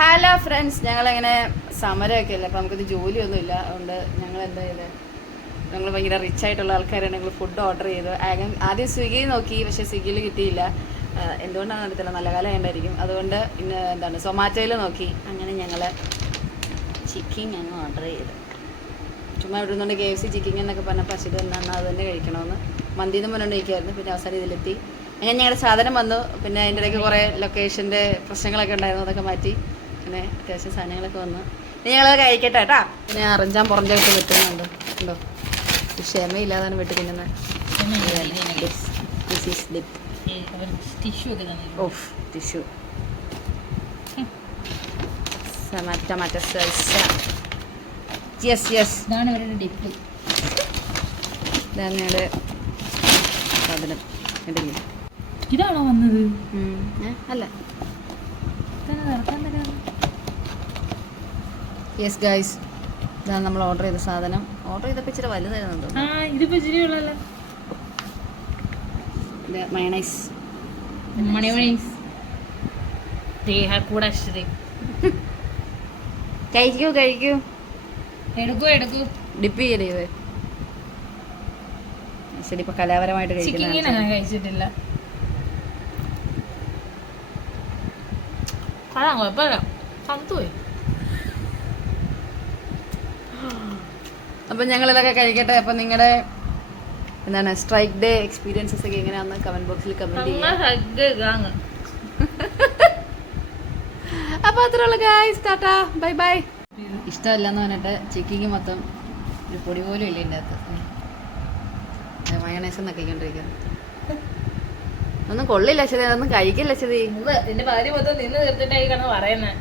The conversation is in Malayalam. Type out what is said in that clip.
ഹലോ ഫ്രണ്ട്സ്, ഞങ്ങളിങ്ങനെ സമരമൊക്കെ അല്ലേ, അപ്പോൾ നമുക്കിത് ജോലിയൊന്നുമില്ല. അതുകൊണ്ട് ഞങ്ങൾ എന്താ ചെയ്തത്, ഞങ്ങൾ ഭയങ്കര റിച്ച് ആയിട്ടുള്ള ആൾക്കാരാണ്. ഞങ്ങൾ ഫുഡ് ഓർഡർ ചെയ്തു. ആദ്യം സ്വിഗ്ഗി നോക്കി, പക്ഷേ സ്വിഗ്ഗിയിൽ കിട്ടിയില്ല. എന്തുകൊണ്ടാണെന്ന് അറിയത്തില്ല, നല്ല കാലം വേണ്ടായിരിക്കും. അതുകൊണ്ട് ഇന്ന് സൊമാറ്റോയിൽ നോക്കി. അങ്ങനെ ഞങ്ങൾ ചിക്കൻ അങ്ങ് ഓർഡർ ചെയ്തു. ചുമ്മാ ഇവിടെ നിന്നുകൊണ്ട് KFC ചിക്കൻ എന്നൊക്കെ പറഞ്ഞപ്പോൾ അശ്വതി എന്നാണ് അത് തന്നെ കഴിക്കണമെന്ന് മന്തിന്ന് പറഞ്ഞുകൊണ്ടിരിക്കുമായിരുന്നു. പിന്നെ അവസാനം ഇതിലെത്തി. അങ്ങനെ ഞങ്ങളുടെ സാധനം വന്നു. പിന്നെ അതിൻ്റെ ഇടയ്ക്ക് കുറേ ലൊക്കേഷൻ്റെ പ്രശ്നങ്ങളൊക്കെ ഉണ്ടായിരുന്നു, അതൊക്കെ മാറ്റി. പിന്നെ അത്യാവശ്യം സാധനങ്ങളൊക്കെ വന്നു. ഇനി ഞങ്ങളത് കഴിക്കട്ടെ കേട്ടാ. പിന്നെ അറിഞ്ചാൻ പുറഞ്ചായിട്ട് വെട്ടുന്നുണ്ട്, ഉണ്ടോ? ക്ഷമയില്ലാതാണ് വെട്ടി തിന്നുന്നത്. Of tissue tomato sauce. Yes yes, ഇതാണ് ഇവരുടെ ഡിപ്പ്. ഇതാണ് ഞങ്ങളുടെ സാധനം. ഇടില്ല, ഇതാണോ വന്നത്? അല്ല. യെസ് ഗൈസ്, ഇതാണ് നമ്മൾ ഓർഡർ ചെയ്ത സാധനം. ഓർഡർ ചെയ്തപ്പോൾ ഇച്ചിരി വലുതായിരുന്നു. ഇതിപ്പോ ഇച്ചിരി ഉള്ളല്ലോ. മയണൈസ് കൂടെ കഴിക്കൂ കഴിക്കൂ. എടുക്കൂ. ഡിപ്പ് ചെയ്യരുത്. ശരി, ഇപ്പൊ കലാപരമായിട്ട് കഴിക്കുന്ന കഴിച്ചിട്ടില്ല. കുഴപ്പമില്ല, തണുത്തുപോയി. അപ്പം ഞങ്ങളിതൊക്കെ കഴിക്കട്ടെ. അപ്പം നിങ്ങളുടെ എന്താണ് സ്ട്രൈക്ക് ഡേ എക്സ്പീരിയൻസസ് ഒക്കെ എങ്ങനെയാണെന്ന് കമന്റ് ബോക്സിൽ കമന്റ് ചെയ്യാം. അപ്പൊ അത്രയുള്ള ഗൈസ്, ടാറ്റാ ബൈ ബൈ. ഇഷ്ടമല്ലെന്ന് പറഞ്ഞിട്ട് ചിക്കിങ് മൊത്തം ഒരു പൊടി പോലും ഇല്ല ഇതിൻ്റെ അകത്ത്. മയണൈസ് നക്കിക്കൊണ്ടിരിക്കുന്നു. ഒന്നും കൊള്ളില്ല ശരി, അതൊന്നും കഴിക്കില്ല ശരി. എന്റെ ഭാര്യ മൊത്തം നിന്ന് തീർത്തിട്ടായി പറയുന്നത്.